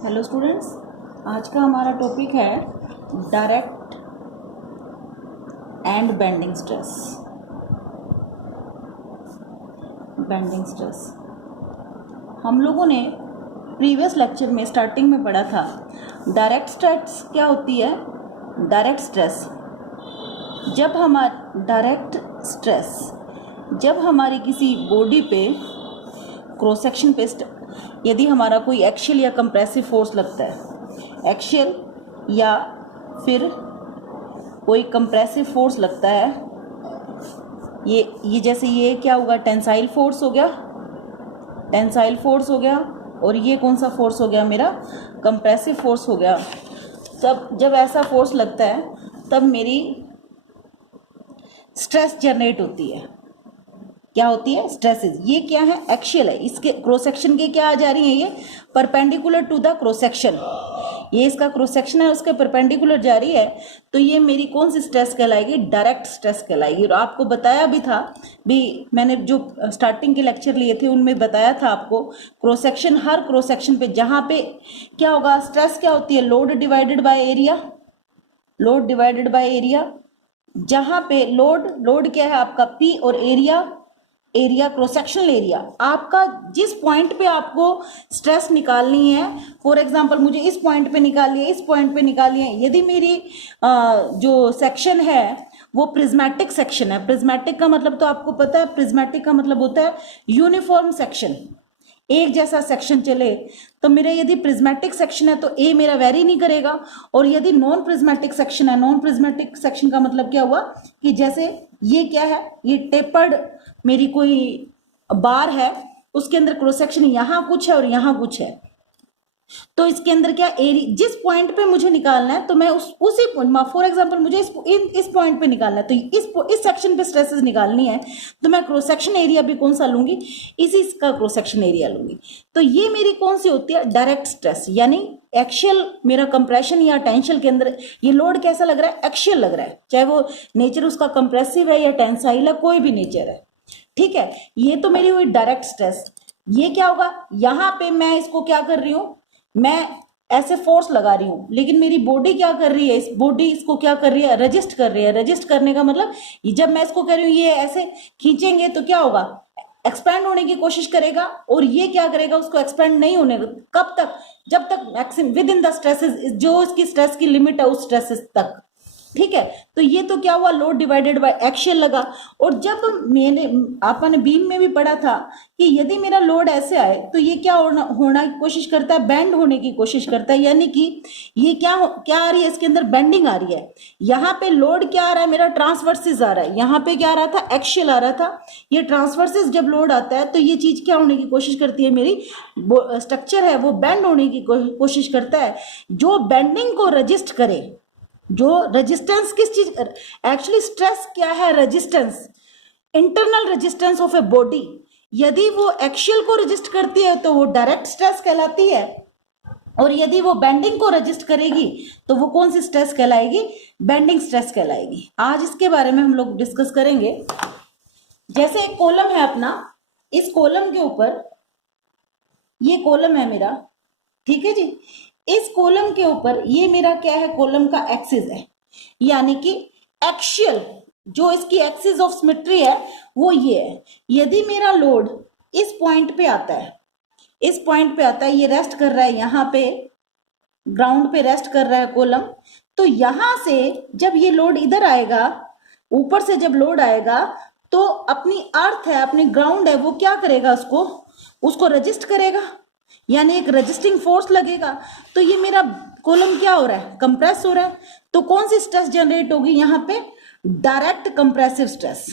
Hello students, आज का हमारा टॉपिक है direct and bending stress. Bending stress हम लोगों ने प्रीवियस लेक्चर में स्टार्टिंग में पढ़ा था। डायरेक्ट स्ट्रेस क्या होती है? डायरेक्ट स्ट्रेस जब हमारी किसी बॉडी पे क्रॉस सेक्शन पे यदि हमारा कोई एक्शियल या कंप्रेसिव फोर्स लगता है, एक्शियल या फिर कोई कंप्रेसिव फोर्स लगता है, ये जैसे ये क्या होगा, टेंसाइल फोर्स हो गया, और ये कौन सा फोर्स हो गया, मेरा कंप्रेसिव फोर्स हो गया। तब जब ऐसा फोर्स लगता है तब मेरी स्ट्रेस जनरेट होती है। क्या होती है? स्ट्रेसेस। ये क्या है? एक्शियल है। इसके क्रॉस सेक्शन के क्या आ जा रही है? ये perpendicular to the cross section. ये इसका क्रॉस सेक्शन है, उसके परपेंडिकुलर जा रही है, तो ये मेरी कौन सी स्ट्रेस कहलाएगी? डायरेक्ट स्ट्रेस कहलाएगी। और आपको बताया भी था, मैंने जो स्टार्टिंग के लेक्चर लिए थे उनमें बताया था आपको, क्रॉस सेक्शन, हर क्रॉस सेक्शन पे जहाँ पे क्या होगा, स्ट्रेस क्या होती है? Load divided by area. जहाँ पे लोड क्या है आपका? P, और एरिया क्रॉस सेक्शनल एरिया। आपका जिस पॉइंट पे आपको स्ट्रेस निकालनी है, फॉर एग्जांपल मुझे इस पॉइंट पे निकालिए, इस पॉइंट पे निकालिए। यदि मेरी जो सेक्शन है वो प्रिज्मेटिक सेक्शन है। प्रिज्मेटिक का मतलब तो आपको पता है, प्रिज्मेटिक का मतलब होता है यूनिफॉर्म सेक्शन, एक जैसा सेक्शन चले। तो मेरा यदि प्रिज्मेटिक सेक्शन है तो ए मेरा वेरी नहीं करेगा। और यदि नॉन प्रिज्मेटिक सेक्शन है, नॉन प्रिज्मेटिक सेक्शन का मतलब क्या हुआ कि जैसे ये क्या है, ये टेपर्ड मेरी कोई बार है, उसके अंदर क्रॉस सेक्शन यहाँ कुछ है और यहाँ कुछ है, तो इसके अंदर क्या एरिया, जिस पॉइंट पे मुझे निकालना है तो मैं उसी फॉर एग्जांपल मुझे इस पॉइंट पे निकालना है, तो इस सेक्शन पे स्ट्रेसेस निकालनी है, तो मैं क्रॉस सेक्शन एरिया भी कौन सा लूंगी? इसी का क्रॉस सेक्शन एरिया लूंगी। तो ये मेरी कौन सी होती है? Direct stress. यानी एक्शियल मेरा कंप्रेशन या टेंशन के अंदर ये लोड कैसा लग रहा है? एक्शियल लग रहा है, चाहे वो नेचर उसका कंप्रेसिव है या टेंसाइल है, कोई भी नेचर है, ठीक है। ये तो मेरी हुई डायरेक्ट स्ट्रेस। ये क्या होगा, यहाँ पे मैं इसको क्या कर रही हूँ, मैं ऐसे फोर्स लगा रही हूँ, लेकिन मेरी बॉडी क्या कर रही है? इस बॉडी इसको क्या कर रही है? रेजिस्ट कर रही है। रेजिस्ट करने का मतलब जब मैं इसको कह रही हूँ ये ऐसे खींचेंगे तो क्या होगा? एक्सपैंड होने की कोशिश करेगा, और ये क्या करेगा? उसको एक्सपैंड नहीं होने। कब तक? जब तक maximum with in the stresses, जो इसकी स्ट्रेस की लिमिट है उस स्ट्रेसेस तक, ठीक है। तो ये तो क्या हुआ? लोड डिवाइडेड बाय एक्शियल लगा। और जब आपने बीम में भी पढ़ा था कि यदि मेरा लोड ऐसे आए तो ये क्या होना की कोशिश करता है? बेंड होने की कोशिश करता है। यानी कि ये क्या आ रही है? इसके अंदर बेंडिंग आ रही है। यहाँ पे लोड क्या आ रहा है? मेरा ट्रांसवर्सिस आ रहा है। यहाँ पे क्या आ रहा था? एक्शियल आ रहा था। ये ट्रांसवर्सिस जब लोड आता है तो ये चीज क्या होने की कोशिश करती है? मेरी स्ट्रक्चर है वो बेंड होने की कोशिश करता है। जो बेंडिंग को रजिस्ट करे, जो रेजिस्टेंस किस चीज, एक्चुअली स्ट्रेस क्या है? Resistance, internal resistance of a body. यदि वो एक्शियल को रेजिस्ट करती है तो वो डायरेक्ट स्ट्रेस कहलाती है, और यदि वो बेंडिंग को रेजिस्ट करेगी तो वो कौन सी स्ट्रेस कहलाएगी? बेंडिंग स्ट्रेस कहलाएगी। आज इसके बारे में हम लोग डिस्कस करेंगे। जैसे एक कॉलम है अपना, इस कॉलम के ऊपर, ये कॉलम है मेरा, ठीक है जी। इस कॉलम के ऊपर ये मेरा क्या है? कॉलम का एक्सिस है, यानी कि एक्शियल जो इसकी एक्सिस ऑफ सिमेट्री है वो ये है। यदि मेरा लोड इस पॉइंट पे आता है, ये रेस्ट कर रहा है, यहाँ पे ग्राउंड पे रेस्ट कर रहा है कॉलम, तो यहां से जब ये लोड इधर आएगा, ऊपर से जब लोड आएगा, तो अपनी अर्थ है, अपनी ग्राउंड है, वो क्या करेगा? उसको रजिस्ट करेगा, यानी एक रजिस्टिंग फोर्स लगेगा। तो ये मेरा कॉलम क्या हो रहा है? कंप्रेस हो रहा है। तो कौन सी स्ट्रेस जनरेट होगी यहाँ पे? Direct compressive stress.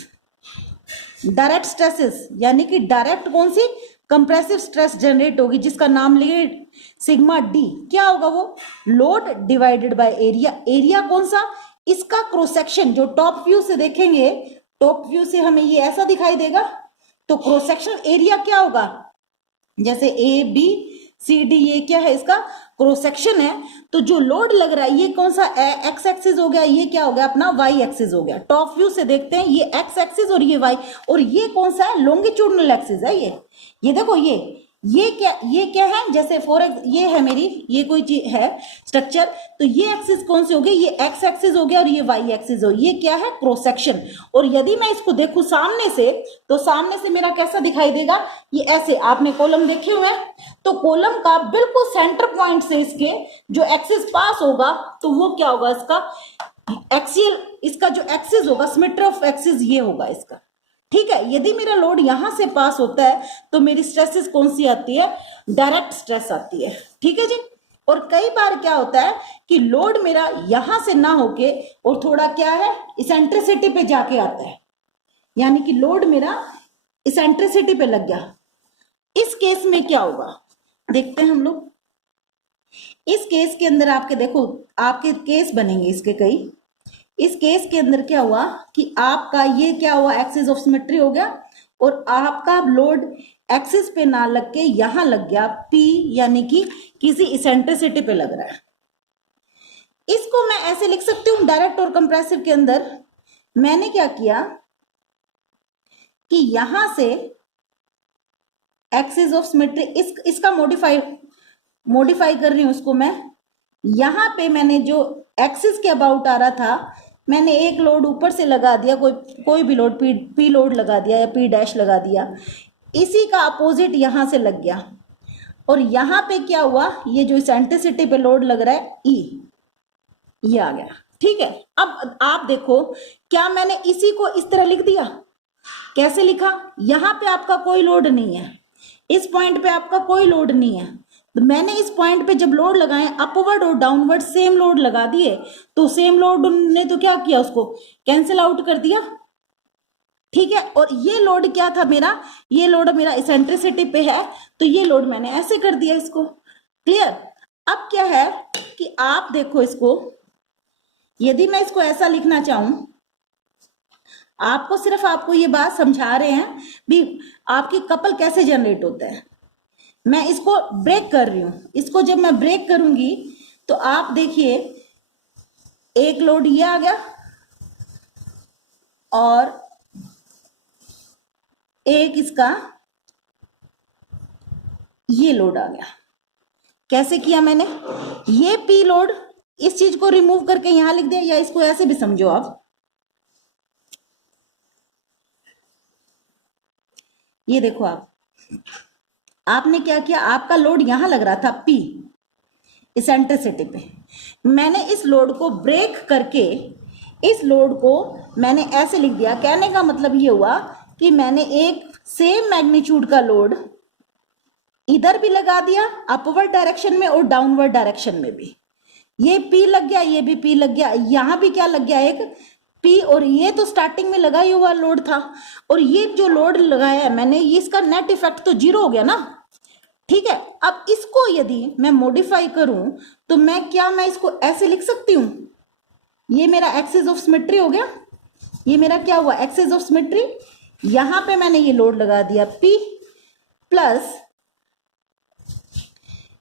Direct stresses यानी कि डायरेक्ट कौन सी? कंप्रेसिव स्ट्रेस जनरेट होगी, जिसका नाम लिए सिग्मा डी। क्या होगा वो? Load divided by area. Area कौन सा? इसका क्रॉस सेक्शन। जो टॉप व्यू से देखेंगे, टॉप व्यू से हमें ये ऐसा दिखाई देगा, तो क्रॉस सेक्शन एरिया क्या होगा? जैसे ए बी सी डी, ये क्या है? इसका क्रॉस सेक्शन है। तो जो लोड लग रहा है ये कौन सा? एक्स एक्सिस हो गया, ये क्या हो गया? अपना वाई एक्सिस हो गया। टॉप व्यू से देखते हैं, ये एक्स एक्सिस और ये वाई, और ये कौन सा है? लॉन्गिट्यूडनल एक्सिस है। ये देखो, ये क्या है, जैसे ये है मेरी, ये कोई चीज है स्ट्रक्चर, तो ये एक्सिस कौन से हो गए, ये एक्स एक्सिस हो गया और ये वाई एक्सिस हो, ये क्या है, क्रॉस सेक्शन। और यदि मैं इसको देखूं सामने से, तो सामने से मेरा कैसा दिखाई देगा, ये ऐसे, आपने कॉलम देखे हुए हैं, तो कॉलम का बिल्कुल सेंटर पॉइंट से इसके जो एक्सिस पास होगा, तो वो क्या होगा, इसका एक्सियल, इसका जो एक्सिस होगा, सिमेट्री ऑफ एक्सिस ये होगा इसका। ठीक है, यदि मेरा लोड यहां से पास होता है तो मेरी स्ट्रेसेस कौन सी आती है, डायरेक्ट स्ट्रेस आती है। ठीक है जी। और कई बार क्या होता है कि लोड मेरा यहां से ना होके और थोड़ा क्या है, इसेंट्रिसिटी पे जाके आता है, यानी कि लोड मेरा इसेंट्रिसिटी पे लग गया। इस केस में क्या होगा, देखते हैं हम लोग। इस केस के अंदर आपके देखो, आपके केस बनेंगे इसके कई। इस केस के अंदर क्या हुआ कि आपका ये क्या हुआ, एक्सिस ऑफ सिमेट्री हो गया, और आपका लोड एक्सिस पे ना लग के यहां लग गया P, यानी कि किसी इसेंट्रिसिटी पे लग रहा है। इसको मैं ऐसे लिख सकती हूं, डायरेक्ट और कंप्रेसिव के अंदर मैंने क्या किया कि यहां से एक्सिस ऑफ सिमेट्री, इसका मॉडिफाई कर रही हूं उसको मैं। यहां पे मैंने जो एक्सिस के अबाउट आ रहा था, मैंने एक लोड ऊपर से लगा दिया, कोई भी लोड, पी लोड लगा दिया या पी डैश लगा दिया, इसी का अपोजिट यहां से लग गया, और यहां पे क्या हुआ, ये जो इसेंट्रिसिटी पे लोड लग रहा है E, ये आ गया। ठीक है, अब आप देखो, क्या मैंने इसी को इस तरह लिख दिया, कैसे लिखा, यहां पे आपका कोई लोड नहीं है, इस पॉइंट पे आपका कोई लोड नहीं है, तो मैंने इस पॉइंट पे जब लोड लगाए, अपवर्ड और डाउनवर्ड सेम लोड लगा दिए, तो सेम लोड ने तो क्या किया, उसको कैंसिल आउट कर दिया। ठीक है, और ये लोड क्या था मेरा, ये लोड मेरा इसेंट्रिसिटी पे है, तो ये लोड मैंने ऐसे कर दिया इसको। क्लियर। अब क्या है कि आप देखो इसको, यदि मैं इसको ऐसा लिखना चाहूं, आपको सिर्फ आपको ये बात समझा रहे हैं भी आपकी कपल कैसे जनरेट होता है। मैं इसको ब्रेक कर रही हूं, इसको जब मैं ब्रेक करूंगी तो आप देखिए, एक लोड ये आ गया और एक इसका ये लोड आ गया। कैसे किया मैंने, ये पी लोड, इस चीज को रिमूव करके यहां लिख दिया, या इसको ऐसे भी समझो आप, ये देखो आपने क्या किया, आपका लोड यहां लग रहा था P इसेंट्रिसिटी पे, मैंने इस लोड को ब्रेक करके इस लोड को मैंने ऐसे लिख दिया। कहने का मतलब ये हुआ कि मैंने एक सेम मैग्नीट्यूड का लोड इधर भी लगा दिया, अपवर्ड डायरेक्शन में और डाउनवर्ड डायरेक्शन में भी, ये P लग गया, ये भी P लग गया, यहां भी क्या लग गया, एक P, और ये तो स्टार्टिंग में लगा हुआ लोड था, और ये जो लोड लगाया है मैंने, ये इसका नेट इफेक्ट तो 0 हो गया ना। ठीक है, अब इसको यदि मैं मॉडिफाई करूं तो मैं इसको ऐसे लिख सकती हूं, ये मेरा एक्सिस ऑफ सिमेट्री हो गया, ये मेरा क्या हुआ, एक्सिस ऑफ सिमेट्री, यहां पे मैंने ये लोड लगा दिया P, प्लस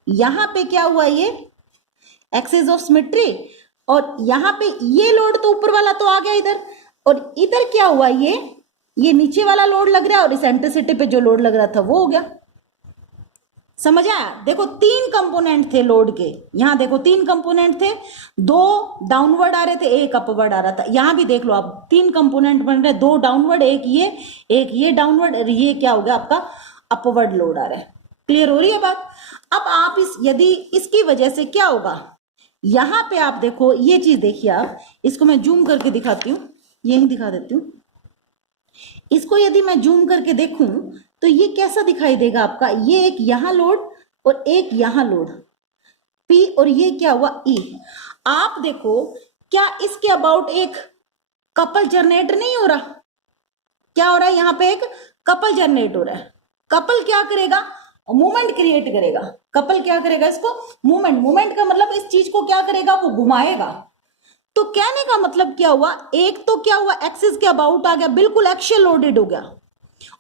यहां पे क्या हुआ, ये एक्सिस ऑफ सिमेट्री, और यहां पे ये लोड तो ऊपर वाला तो आ गया इधर, और इधर क्या हुआ, ये नीचे वाला लोड लग रहा है, और इसेंट्रिसिटी पे जो लोड लग रहा था वो हो गया। समझ आया। देखो 3 कंपोनेंट थे लोड के, यहां देखो 3 कंपोनेंट थे, 2 डाउनवर्ड आ रहे थे, 1 अपवर्ड आ रहा था। यहां भी देख लो आप, 3 कंपोनेंट बन रहे, 2 डाउनवर्ड, एक ये डाउनवर्ड, और ये क्या हो गया आपका अपवर्ड लोड आ रहा है। क्लियर हो रही है बात। अब आप यदि इसकी वजह से क्या होगा, यहां पे आप देखो, ये चीज देखिए आप, इसको मैं जूम करके दिखाती हूं, यही दिखा देती हूं। इसको यदि मैं जूम करके देखूं तो ये कैसा दिखाई देगा आपका, ये एक यहां लोड और एक यहां लोड P, और ये क्या हुआ E। आप देखो, क्या इसके अबाउट एक कपल जनरेट नहीं हो रहा, क्या हो रहा है, यहां पे एक कपल जनरेट हो रहा है। कपल क्या करेगा, मूवमेंट क्रिएट करेगा। कपल क्या करेगा, इसको मूवमेंट का मतलब इस चीज को क्या करेगा, वो घुमाएगा। तो कहने का मतलब क्या हुआ, एक तो क्या हुआ, एक्सिस के अबाउट आ गया, बिल्कुल एक्सियल लोडेड हो गया,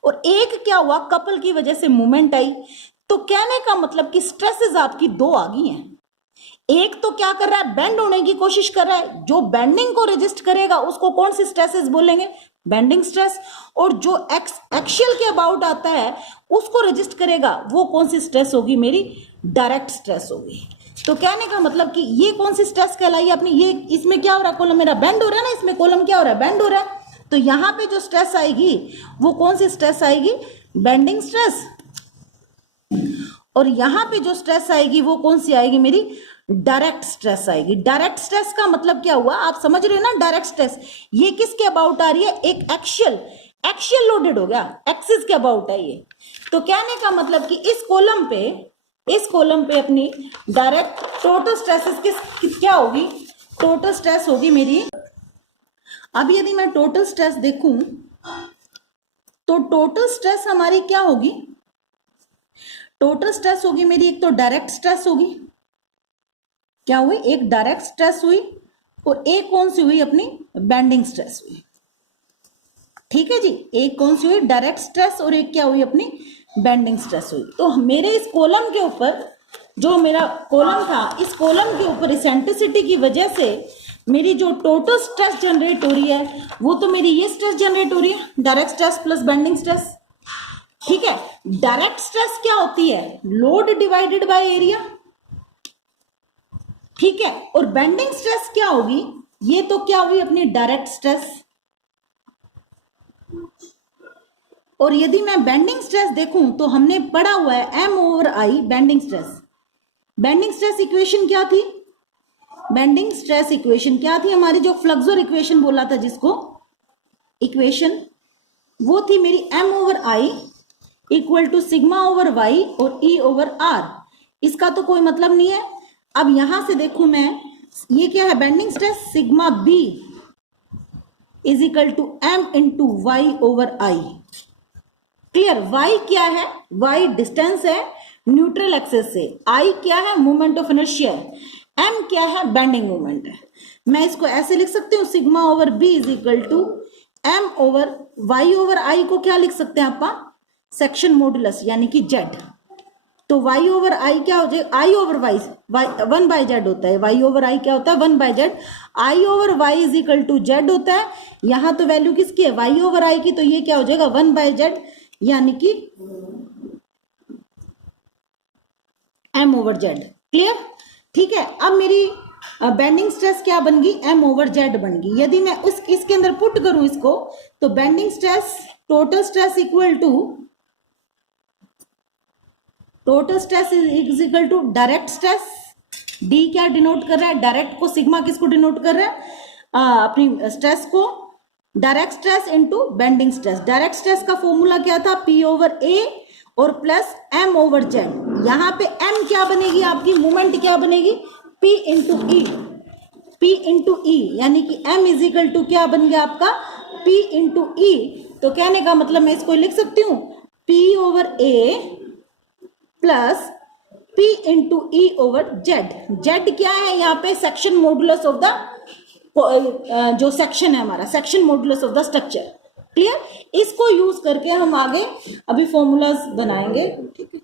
और एक क्या हुआ, कपल की वजह से मूवमेंट आई। तो कहने का मतलब कि स्ट्रेसेस आपकी 2 आ गई हैं। एक तो क्या कर रहा है, बेंड होने की कोशिश कर रहा है, जो बेंडिंग को रेजिस्ट करेगा उसको कौन सी स्ट्रेसेस बोलेंगे, बेंडिंग स्ट्रेस, और जो एक्सियल के अबाउट आता है उसको रजिस्ट करेगा, वो कौन सी स्ट्रेस होगी, मेरी डायरेक्ट स्ट्रेस होगी। तो कहने का मतलब कि ये कौन सी स्ट्रेस कहलाई अपनी, ये इसमें क्या हो रहा है, कॉलम मेरा बेंड हो रहा है ना, इसमें कॉलम क्या हो रहा है, बेंड हो रहा है। तो यहां पे जो स्ट्रेस आएगी वो कौन सी स्ट्रेस आएगी, बेंडिंग स्ट्रेस। और यहां पे जो स्ट्रेस आएगी वो कौन सी आएगी, मेरी डायरेक्ट स्ट्रेस आएगी। डायरेक्ट स्ट्रेस का मतलब क्या हुआ, आप समझ रहे हो ना, डायरेक्ट स्ट्रेस ये किसके अबाउट आ रही है, एक एक्सियल लोडेड हो गया, एक्सिस के अबाउट है ये। तो कहने का मतलब कि इस कॉलम पे अपनी डायरेक्ट टोटल स्ट्रेसेस क्या होगी, टोटल स्ट्रेस होगी मेरी। अब यदि मैं टोटल स्ट्रेस देखूं तो टोटल स्ट्रेस हमारी क्या होगी, टोटल स्ट्रेस होगी मेरी, एक तो डायरेक्ट स्ट्रेस होगी, क्या हुई, एक डायरेक्ट स्ट्रेस हुई, और एक कौन सी हुई, अपनी बेंडिंग स्ट्रेस हुई। ठीक है जी, एक कौन सी हुई, डायरेक्ट स्ट्रेस, और एक क्या हुई, अपनी बेंडिंग स्ट्रेस हुई। तो मेरे इस कॉलम के ऊपर, जो मेरा कॉलम था, इस कॉलम के ऊपर इसेंट्रिसिटी की वजह से मेरी जो टोटल स्ट्रेस जनरेट हो रही है वो तो मेरी ये स्ट्रेस जनरेट हो रही है, direct stress plus bending stress. ठीक है, डायरेक्ट स्ट्रेस क्या होती है, लोड डिवाइडेड बाय एरिया। ठीक है, और बेंडिंग स्ट्रेस क्या होगी, ये तो क्या हुई, अपनी डायरेक्ट स्ट्रेस। और यदि मैं बेंडिंग स्ट्रेस देखूं तो हमने पढ़ा हुआ है M over I bending stress. Bending stress equation क्या थी, बेंडिंग स्ट्रेस इक्वेशन क्या थी हमारी, जो फ्लक्सर इक्वेशन बोला था जिसको, इक्वेशन वो थी मेरी M over I equal to sigma over Y और ई ओवर आर। इसका तो कोई मतलब नहीं है। अब यहां से देखूं मैं, ये क्या है, bending stress sigma B is equal to M into Y over I. Clear, Y क्या है, वाई डिस्टेंस है न्यूट्रल एक्सेस से, आई क्या है, मोमेंट ऑफ इनर्शिया है, एम क्या है, बेंडिंग मोमेंट है। मैं इसको ऐसे लिख सकती हूँ, sigma over B is equal to M over Y over I को क्या लिख सकते हैं आप, सेक्शन मॉडुलस यानी कि जेड। तो वाई ओवर आई क्या हो जाएगा, आई ओवर वाई 1/z होता है, वाई ओवर आई क्या होता है, 1/z, I over Y is equal to Z होता है। यहां तो वैल्यू किसकी है, वाई ओवर आई की, तो ये क्या हो जाएगा 1/z यानी कि m ओवर z। क्लियर, ठीक है। अब मेरी बेंडिंग स्ट्रेस क्या बन गई, m ओवर z बन गई। यदि मैं इसके अंदर पुट करूं इसको, तो bending stress total stress equal to direct stress. d क्या डिनोट कर रहा है, डायरेक्ट को, सिग्मा किसको डिनोट कर रहा है, अपनी स्ट्रेस को, direct stress into bending stress. Direct stress का फॉर्मूला क्या था, p ओवर a और प्लस m ओवर z। यहां पे m क्या बनेगी आपकी, मूवमेंट क्या बनेगी, p इंटू ई, यानी कि m इज इक्वल टू क्या बन गया आपका, p इंटू ई। तो कहने का मतलब मैं इसको लिख सकती हूँ p over a plus p into E over z क्या है यहाँ पे, सेक्शन मॉडुलस ऑफ द, जो सेक्शन है हमारा, section modulus of the structure. Clear, इसको यूज करके हम आगे अभी फॉर्मूलाज बनाएंगे। ठीक है।